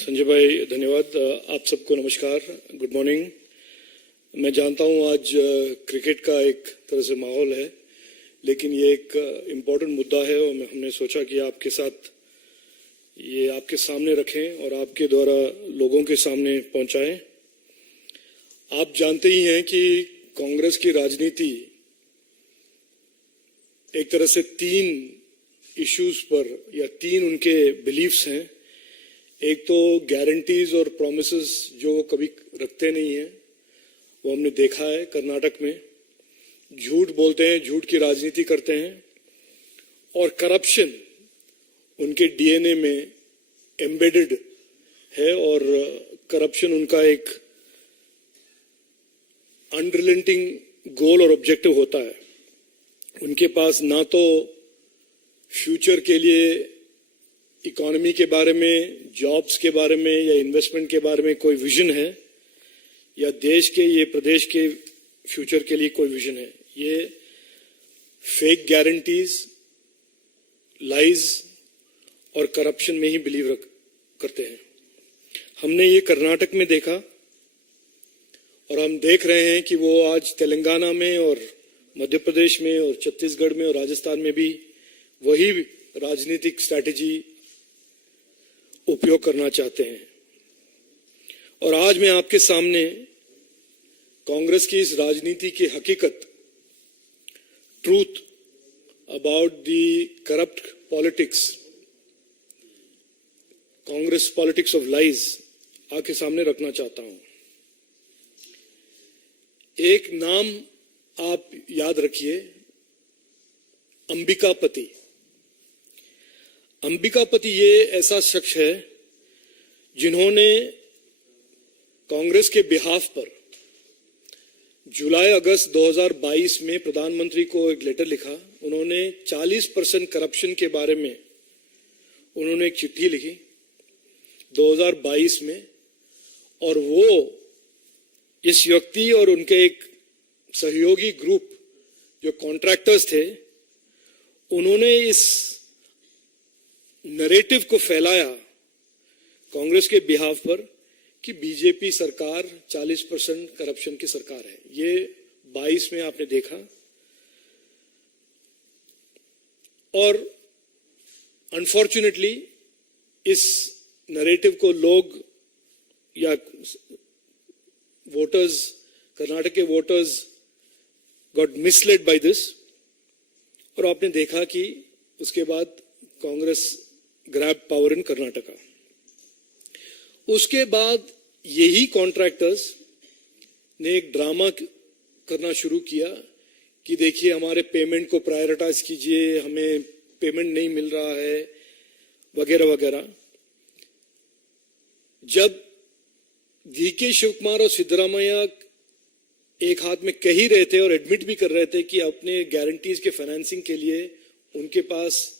संजय भाई धन्यवाद। आप सबको नमस्कार, गुड मॉर्निंग। मैं जानता हूं आज क्रिकेट का एक तरह से माहौल है, लेकिन ये एक इम्पोर्टेंट मुद्दा है और हमने सोचा कि आपके साथ ये आपके सामने रखें और आपके द्वारा लोगों के सामने पहुंचाएं। आप जानते ही हैं कि कांग्रेस की राजनीति एक तरह से तीन इश्यूज पर या तीन उनके बिलीफ्स हैं। एक तो गारंटीज और प्रॉमिसेस जो वो कभी रखते नहीं हैं, वो हमने देखा है कर्नाटक में। झूठ बोलते हैं, झूठ की राजनीति करते हैं और करप्शन उनके डीएनए में एम्बेडेड है और करप्शन उनका एक अनरिलेंटिंग गोल और ऑब्जेक्टिव होता है। उनके पास ना तो फ्यूचर के लिए इकोनॉमी के बारे में, जॉब्स के बारे में या इन्वेस्टमेंट के बारे में कोई विजन है, या देश के ये प्रदेश के फ्यूचर के लिए कोई विजन है। ये फेक गारंटीज, लाइज और करप्शन में ही बिलीव करते हैं। हमने ये कर्नाटक में देखा और हम देख रहे हैं कि वो आज तेलंगाना में और मध्य प्रदेश में और छत्तीसगढ़ में और राजस्थान में भी वही राजनीतिक स्ट्रैटेजी उपयोग करना चाहते हैं। और आज मैं आपके सामने कांग्रेस की इस राजनीति की हकीकत, truth about the corrupt politics, Congress politics of lies आपके सामने रखना चाहता हूं। एक नाम आप याद रखिए, अंबिकापति। अंबिकापति ये ऐसा शख्स है जिन्होंने कांग्रेस के बिहाफ पर जुलाई अगस्त 2022 में प्रधानमंत्री को एक लेटर लिखा। उन्होंने 40% करप्शन के बारे में उन्होंने एक चिट्ठी लिखी 2022 में, और वो इस व्यक्ति और उनके एक सहयोगी ग्रुप जो कॉन्ट्रैक्टर्स थे, उन्होंने इस नैरेटिव को फैलाया कांग्रेस के बिहाफ पर कि बीजेपी सरकार 40% करप्शन की सरकार है। ये 22 में आपने देखा। और अनफॉर्चुनेटली इस नैरेटिव को लोग या वोटर्स, कर्नाटक के voters got misled by this, और आपने देखा कि उसके बाद Congress grab power in Karnataka. उसके बाद यही कॉन्ट्रैक्टर्स ने एक ड्रामा करना शुरू किया कि देखिए हमारे पेमेंट को प्रायोरिटाइज कीजिए, हमें पेमेंट नहीं मिल रहा है, वगैरह वगैरह। जब डीके शिवकुमार और सिद्धरामैया एक हाथ में कह ही रहे थे और एडमिट भी कर रहे थे कि अपने गारंटीज के फाइनेंसिंग के लिए उनके पास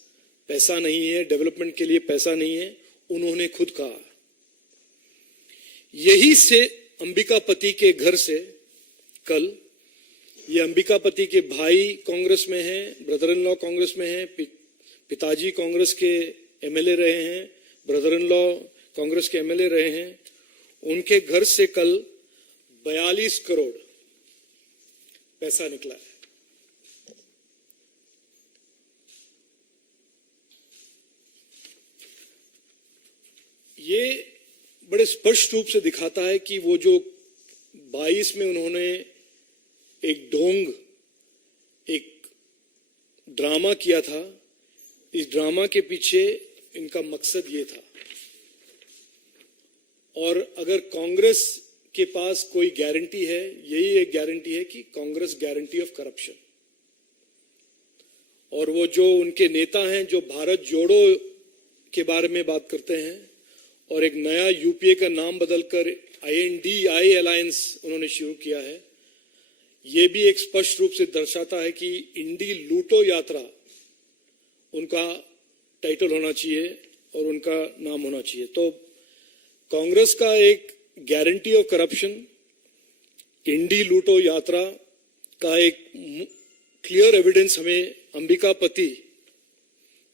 पैसा नहीं है, डेवलपमेंट के लिए पैसा नहीं है, उन्होंने खुद कहा। यही से अंबिकापति के घर से कल, ये अंबिकापति के भाई कांग्रेस में हैं, ब्रदर इन लॉ कांग्रेस में हैं, पिताजी कांग्रेस के एमएलए रहे हैं, ब्रदर इन लॉ कांग्रेस के एमएलए रहे हैं। उनके घर से कल 42 करोड़ पैसा निकला है। ये बड़े स्पष्ट रूप से दिखाता है कि वो जो 22 में उन्होंने एक ढोंग, एक ड्रामा किया था, इस ड्रामा के पीछे इनका मकसद ये था। और अगर कांग्रेस के पास कोई गारंटी है, यही एक गारंटी है कि कांग्रेस गारंटी ऑफ करप्शन। और वो जो उनके नेता हैं जो भारत जोड़ो के बारे में बात करते हैं और एक नया यूपीए का नाम बदलकर INDI अलायंस उन्होंने शुरू किया है, ये भी एक स्पष्ट रूप से दर्शाता है कि इंडी लूटो यात्रा उनका टाइटल होना चाहिए और उनका नाम होना चाहिए। तो कांग्रेस का एक गारंटी ऑफ करप्शन, इंडी लूटो यात्रा का एक क्लियर एविडेंस हमें अंबिकापति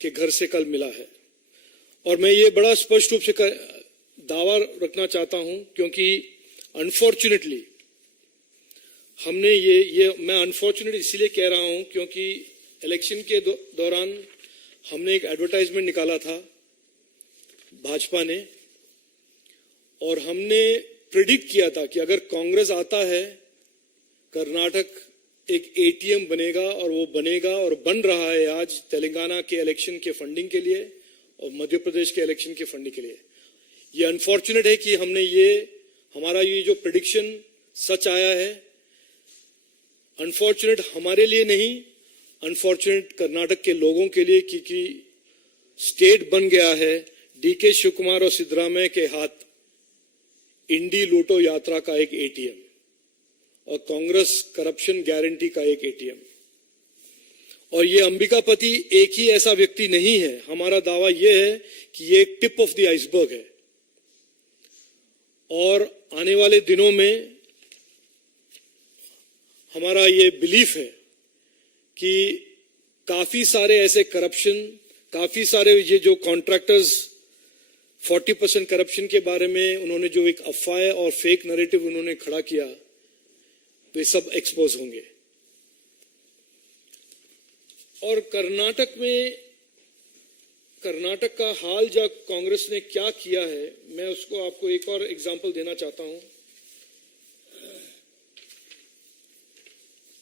के घर से कल मिला है। और मैं ये बड़ा स्पष्ट रूप से दावा रखना चाहता हूं, क्योंकि अनफॉर्चुनेटली हमने ये मैं अनफॉर्चुनेट इसलिए कह रहा हूं क्योंकि इलेक्शन के दौरान हमने एक एडवर्टाइजमेंट निकाला था भाजपा ने, और हमने प्रेडिक्ट किया था कि अगर कांग्रेस आता है, कर्नाटक एक एटीएम बनेगा, और वो बनेगा और बन रहा है आज तेलंगाना के इलेक्शन के फंडिंग के लिए और मध्य प्रदेश के इलेक्शन के फंडिंग के लिए। ये अनफॉर्चुनेट है कि हमने हमारा ये जो प्रेडिक्शन सच आया है। अनफॉर्चुनेट हमारे लिए नहीं, अनफॉर्चुनेट कर्नाटक के लोगों के लिए, क्योंकि स्टेट बन गया है डीके शिव कुमार और सिद्धरामैया के हाथ इंडी लूटो यात्रा का एक एटीएम और कांग्रेस करप्शन गारंटी का एक एटीएम। और ये अंबिकापति एक ही ऐसा व्यक्ति नहीं है। हमारा दावा यह है कि ये एक टिप ऑफ द आइसबर्ग है, और आने वाले दिनों में हमारा ये बिलीफ है कि काफी सारे ऐसे करप्शन, काफी सारे ये जो कॉन्ट्रैक्टर्स 40% करप्शन के बारे में उन्होंने जो एक अफवाह और फेक नैरेटिव उन्होंने खड़ा किया, वे सब एक्सपोज होंगे। और कर्नाटक का हाल जो कांग्रेस ने क्या किया है, मैं उसको आपको एक और एग्जांपल देना चाहता हूं।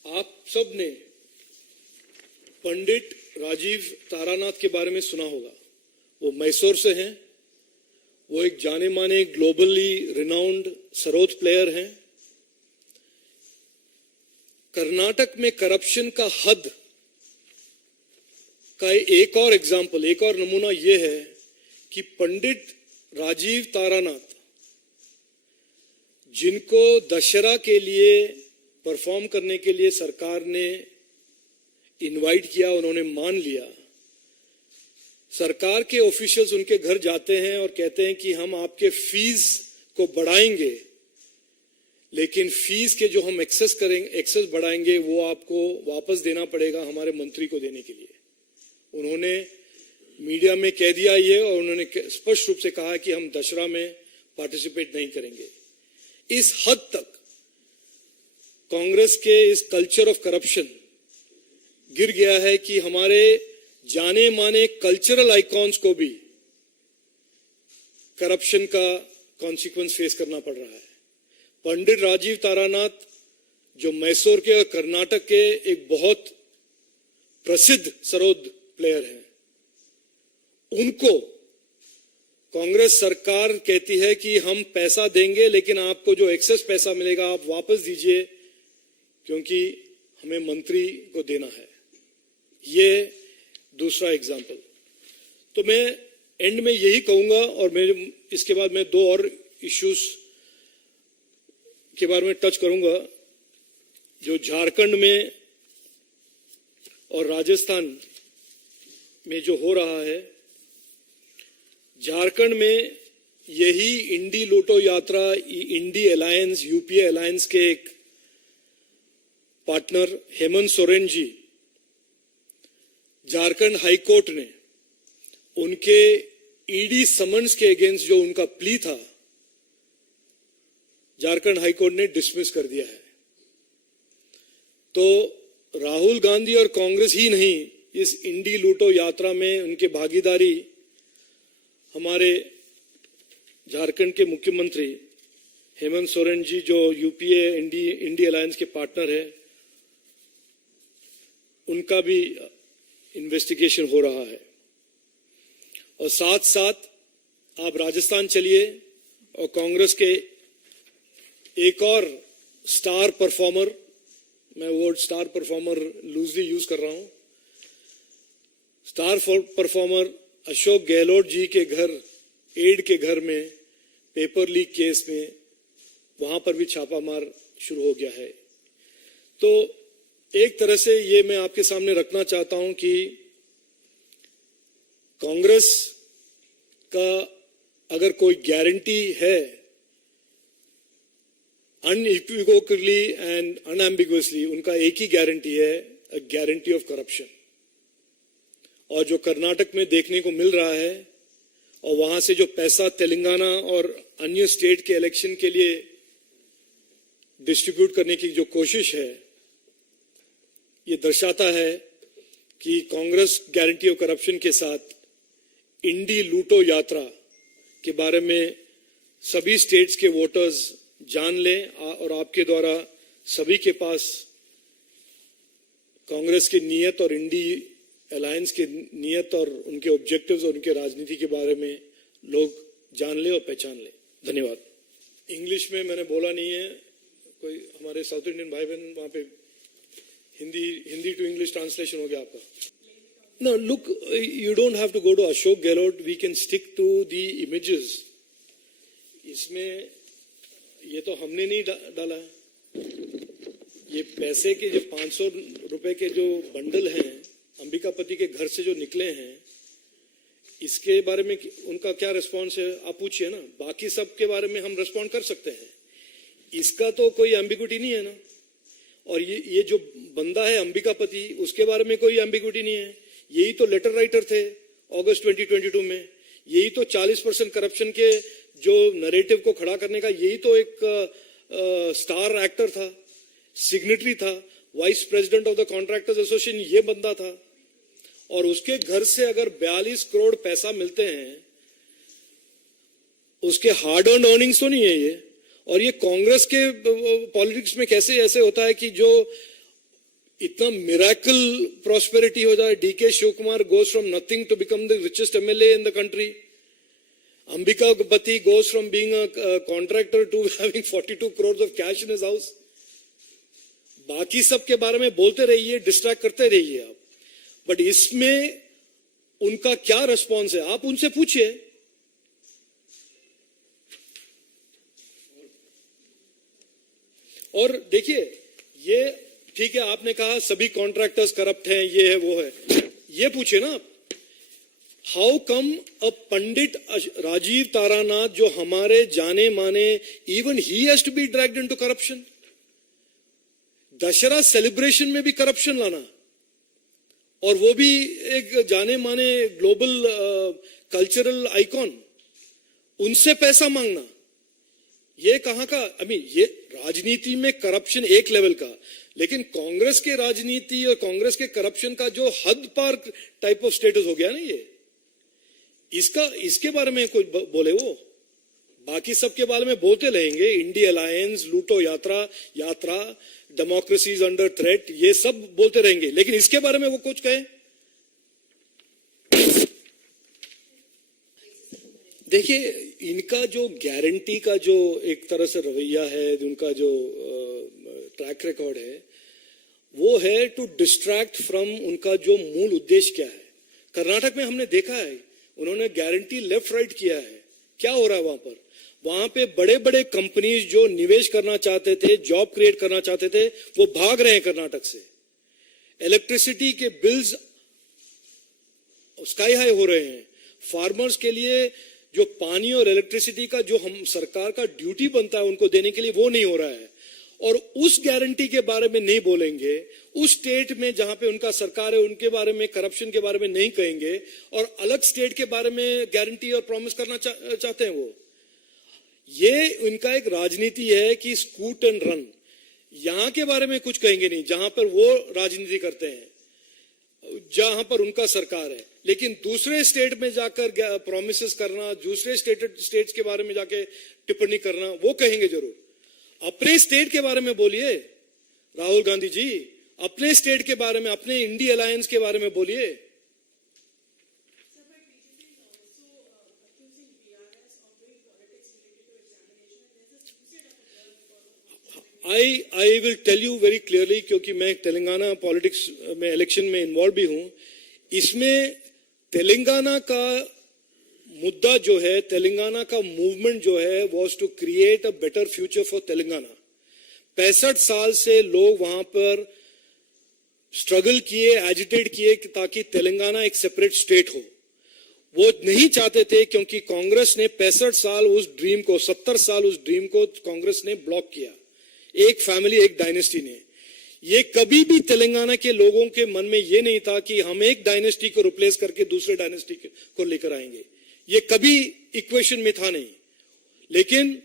आप सब ने पंडित राजीव तारानाथ के बारे में सुना होगा। वो मैसूर से हैं। वो एक जाने माने ग्लोबली रिनाउंड सरोद प्लेयर हैं। कर्नाटक में करप्शन का हद का एक और एग्जाम्पल, एक और नमूना यह है कि पंडित राजीव तारानाथ, जिनको दशहरा के लिए परफॉर्म करने के लिए सरकार ने इनवाइट किया, उन्होंने मान लिया। सरकार के ऑफिशियल्स उनके घर जाते हैं और कहते हैं कि हम आपके फीस को बढ़ाएंगे, लेकिन फीस के जो हम एक्सेस बढ़ाएंगे वो आपको वापस देना पड़ेगा हमारे मंत्री को देने के लिए। उन्होंने मीडिया में कह दिया ये, और उन्होंने स्पष्ट रूप से कहा कि हम दशहरा में पार्टिसिपेट नहीं करेंगे। इस हद तक कांग्रेस के इस कल्चर ऑफ करप्शन गिर गया है कि हमारे जाने माने कल्चरल आइकॉन्स को भी करप्शन का कॉन्सिक्वेंस फेस करना पड़ रहा है। पंडित राजीव तारानाथ, जो मैसूर के और कर्नाटक के एक बहुत प्रसिद्ध सरोद प्लेयर हैं, उनको कांग्रेस सरकार कहती है कि हम पैसा देंगे, लेकिन आपको जो एक्सेस पैसा मिलेगा आप वापस दीजिए, क्योंकि हमें मंत्री को देना है। ये दूसरा एग्जाम्पल। तो मैं एंड में यही कहूंगा, और इसके बाद मैं दो और इश्यूज के बारे में टच करूंगा जो झारखंड में और राजस्थान में जो हो रहा है। झारखंड में यही इंडी लोटो यात्रा, इंडी अलायंस, यूपीए अलायंस के एक partner Hemant Soren ji, Jharkhand high court ने उनके ईडी समन्स के अगेंस्ट जो उनका प्ली था, झारखंड हाई कोर्ट ने डिसमिस कर दिया है। तो राहुल गांधी और कांग्रेस ही नहीं, इस इंडी लूटो यात्रा में उनके भागीदारी हमारे झारखंड के मुख्यमंत्री हेमंत सोरेन जी, जो यूपीए इंडी अलायंस के पार्टनर है, उनका भी इन्वेस्टिगेशन हो रहा है। और साथ साथ आप राजस्थान चलिए और कांग्रेस के एक और स्टार परफॉर्मर, मैं word star performer loosely use कर रहा हूं, स्टार परफॉर्मर अशोक गहलोत जी के घर, एड के घर में पेपर लीक केस में वहां पर भी छापामार शुरू हो गया है। तो एक तरह से ये मैं आपके सामने रखना चाहता हूं कि कांग्रेस का अगर कोई गारंटी है, अनइक्विवोकली एंड अनएम्बिगुअसली उनका एक ही गारंटी है, अ गारंटी ऑफ करप्शन। और जो कर्नाटक में देखने को मिल रहा है, और वहां से जो पैसा तेलंगाना और अन्य स्टेट के इलेक्शन के लिए डिस्ट्रीब्यूट करने की जो कोशिश है, ये दर्शाता है कि कांग्रेस गारंटी ऑफ करप्शन के साथ इंडी लूटो यात्रा के बारे में सभी स्टेट्स के वोटर्स जान लें और आपके द्वारा सभी के पास कांग्रेस की नीयत और इंडी अलायंस की नीयत और उनके ऑब्जेक्टिव्स और उनके राजनीति के बारे में लोग जान ले और पहचान ले। धन्यवाद। इंग्लिश में मैंने बोला नहीं है, कोई हमारे साउथ इंडियन भाई बहन वहां पे हिंदी टू इंग्लिश ट्रांसलेशन हो गया आपका। No, look, you don't have to go to Ashok Gehlot. We can stick to the images. इसमें ये तो हमने नहीं डाला है। ये पैसे के जो 500 रुपए के जो बंडल हैं अंबिकापति के घर से जो निकले हैं, इसके बारे में उनका क्या रिस्पॉन्स है आप पूछिए ना। बाकी सब के बारे में हम रिस्पॉन्ड कर सकते हैं, इसका तो कोई एम्बिग्यूटी नहीं है ना। और ये जो बंदा है अंबिकापति, उसके बारे में कोई एम्बिग्यूटी नहीं है। यही तो लेटर राइटर थे अगस्त 2022 में। यही तो 40% करप्शन के जो नरेटिव को खड़ा करने का यही तो एक स्टार एक्टर था, सिग्नेटरी था, vice president of the contractors association ये बंदा था। और उसके घर से अगर 42 करोड़ पैसा मिलते हैं, उसके हार्ड अर्न अर्निंग्स तो नहीं है ये। और ये कांग्रेस के पॉलिटिक्स में कैसे ऐसे होता है कि जो इतना मिरेकल प्रॉस्पेरिटी हो जाए। DK Shiv Kumar goes from nothing to become the richest MLA in the country. Ambikapathy goes from being a contractor to having 42 crore of cash in his house. बाकी सब के बारे में बोलते रहिए, डिस्ट्रैक्ट करते रहिए आप, बट इसमें उनका क्या रिस्पॉन्स है आप उनसे पूछिए। और देखिए, ये ठीक है, आपने कहा सभी कॉन्ट्रैक्टर्स करप्ट हैं, ये है वो है, ये पूछे ना आप। How come a Pandit Rajiv Taranath, जो हमारे जाने माने, even he has to be dragged into corruption. Dussehra celebration में भी करप्शन लाना, और वो भी एक जाने माने ग्लोबल कल्चरल आइकॉन, उनसे पैसा मांगना, ये कहां का। ये राजनीति में करप्शन एक लेवल का, लेकिन कांग्रेस के राजनीति और कांग्रेस के करप्शन का जो हद पार टाइप ऑफ स्टेटस हो गया ना, ये इसके बारे में कोई बोले। वो बाकी सब के बारे में बोलते रहेंगे, इंडिया अलायंस, लूटो यात्रा, डेमोक्रेसी अंडर थ्रेट, ये सब बोलते रहेंगे, लेकिन इसके बारे में वो कुछ कहे। देखिए, इनका जो गारंटी का जो एक तरह से रवैया है, उनका जो ट्रैक रिकॉर्ड है, वो है टू डिस्ट्रैक्ट फ्रॉम उनका जो मूल उद्देश्य क्या है। कर्नाटक में हमने देखा है, उन्होंने गारंटी लेफ्ट राइट किया है। क्या हो रहा है वहां पर? वहां पे बड़े बड़े कंपनीज जो निवेश करना चाहते थे, जॉब क्रिएट करना चाहते थे, वो भाग रहे हैं कर्नाटक से। इलेक्ट्रिसिटी के बिल्स स्काई हाई हो रहे हैं। फार्मर्स के लिए जो पानी और इलेक्ट्रिसिटी का जो हम सरकार का ड्यूटी बनता है उनको देने के लिए, वो नहीं हो रहा है। और उस गारंटी के बारे में नहीं बोलेंगे, उस स्टेट में जहां पे उनका सरकार है उनके बारे में, करप्शन के बारे में नहीं कहेंगे, और अलग स्टेट के बारे में गारंटी और प्रॉमिस करना चाहते हैं वो। ये उनका एक राजनीति है कि स्कूट एंड रन। यहां के बारे में कुछ कहेंगे नहीं, जहां पर वो राजनीति करते हैं, जहां पर उनका सरकार है। लेकिन दूसरे स्टेट में जाकर प्रॉमिसेस करना, दूसरे स्टेट्स के बारे में जाके टिप्पणी करना, वो कहेंगे जरूर। अपने स्टेट के बारे में बोलिए राहुल गांधी जी, अपने स्टेट के बारे में, अपने इंडी अलायंस के बारे में बोलिए। I will tell you very clearly, क्योंकि मैं तेलंगाना पॉलिटिक्स में इलेक्शन में इन्वॉल्व भी हूं। इसमें तेलंगाना का मुद्दा जो है, तेलंगाना का मूवमेंट जो है, was to create a better future for Telangana. 65 साल से लोग वहां पर स्ट्रगल किए, एजिटेट किए ताकि तेलंगाना एक सेपरेट स्टेट हो। वो नहीं चाहते थे, क्योंकि कांग्रेस ने 65 साल उस ड्रीम को, 70 साल उस ड्रीम को कांग्रेस ने ब्लॉक किया, एक फैमिली, एक डायनेस्टी ने। ये कभी भी तेलंगाना के लोगों के मन में ये नहीं था कि हम एक डायनेस्टी को रिप्लेस करके दूसरे डायनेस्टी को लेकर आएंगे। ये कभी इक्वेशन में था नहीं, लेकिन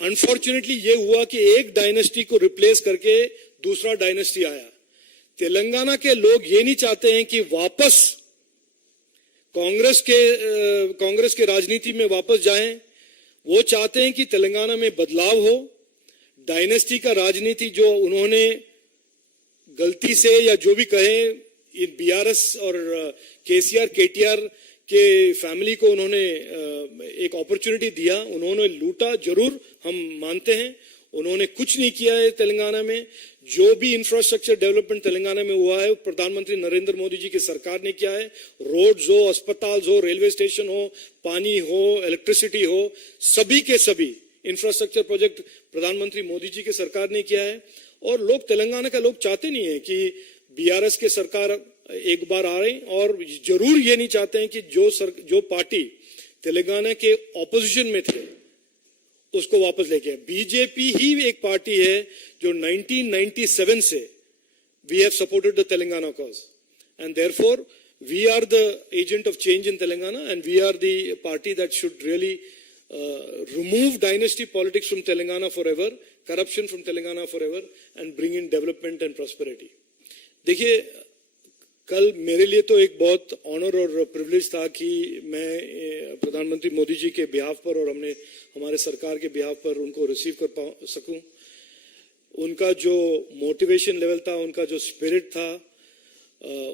अनफॉर्चुनेटली ये हुआ कि एक डायनेस्टी को रिप्लेस करके दूसरा डायनेस्टी आया। तेलंगाना के लोग ये नहीं चाहते हैं कि वापस कांग्रेस के राजनीति में वापस जाएं। वो चाहते हैं कि तेलंगाना में बदलाव हो। डायनेस्टी का राजनीति जो उन्होंने गलती से या जो भी कहे, इन बीआरएस और केसीआर केटीआर के फैमिली को उन्होंने एक अपॉर्चुनिटी दिया, उन्होंने लूटा, जरूर हम मानते हैं। उन्होंने कुछ नहीं किया है तेलंगाना में। जो भी इंफ्रास्ट्रक्चर डेवलपमेंट तेलंगाना में हुआ है, प्रधानमंत्री नरेंद्र मोदी जी की सरकार ने किया है। रोड्स हो, अस्पताल हो, रेलवे स्टेशन हो, पानी हो, इलेक्ट्रिसिटी हो, सभी के सभी इंफ्रास्ट्रक्चर प्रोजेक्ट प्रधानमंत्री मोदी जी की सरकार ने किया है। और लोग, तेलंगाना का लोग चाहते नहीं है कि बीआरएस के सरकार एक बार आ रही, और जरूर ये नहीं चाहते हैं कि जो पार्टी तेलंगाना के ऑपोजिशन में थे उसको वापस लेके आए। बीजेपी ही एक पार्टी है जो 1997 से we have supported the Telangana cause, and therefore we are the agent of change in Telangana, and we are the party that should really remove dynasty politics from Telangana forever, corruption from Telangana forever, and bring in development and prosperity. देखिए, कल मेरे लिए तो एक बहुत honour और privilege था कि मैं प्रधानमंत्री मोदी जी के बिहाफ पर और हमारे सरकार के बिहाफ पर उनको रिसीव कर सकूं। उनका जो मोटिवेशन लेवल था, उनका जो स्पिरिट था,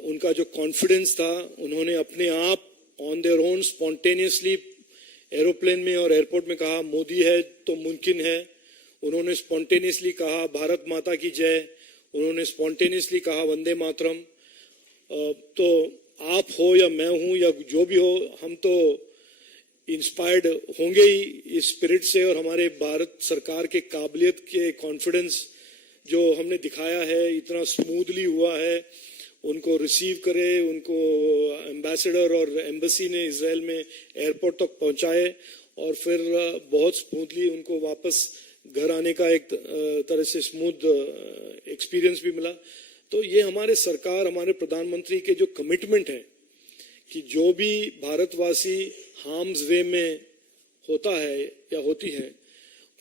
उनका जो कॉन्फिडेंस था, उन्होंने अपने आप on their own spontaneously aeroplane में और एयरपोर्ट में कहा मोदी है तो मुमकिन है। उन्होंने स्पॉन्टेनियसली कहा भारत माता की जय, उन्होंने स्पॉन्टेनियसली कहा वंदे मातरम। तो आप हो या मैं हूं या जो भी हो, हम तो इंस्पायर्ड होंगे ही इस स्पिरिट से, और हमारे भारत सरकार के काबिलियत के कॉन्फिडेंस जो हमने दिखाया है, इतना स्मूथली हुआ है। उनको रिसीव करे, उनको एम्बेसडर और एम्बेसी ने इजराइल में एयरपोर्ट तक पहुंचाए, और फिर बहुत स्मूथली उनको वापस घर आने का एक तरह से स्मूथ एक्सपीरियंस भी मिला। तो ये हमारे सरकार, हमारे प्रधानमंत्री के जो कमिटमेंट है कि जो भी भारतवासी हार्म्स वे में होता है या होती है,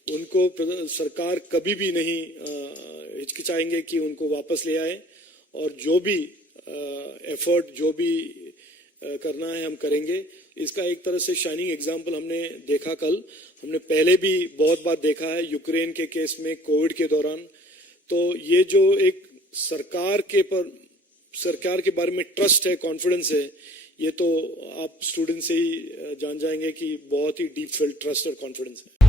उनको सरकार कभी भी नहीं हिचकिचाएंगे कि उनको वापस ले आए, और जो भी एफर्ट जो भी करना है हम करेंगे। इसका एक तरह से शाइनिंग एग्जाम्पल हमने देखा कल, हमने पहले भी बहुत बार देखा है यूक्रेन के केस में, कोविड के दौरान। तो ये जो एक सरकार के बारे में ट्रस्ट है, कॉन्फिडेंस है, ये तो आप स्टूडेंट से ही जान जाएंगे कि बहुत ही डीप फेल्ट ट्रस्ट और कॉन्फिडेंस है।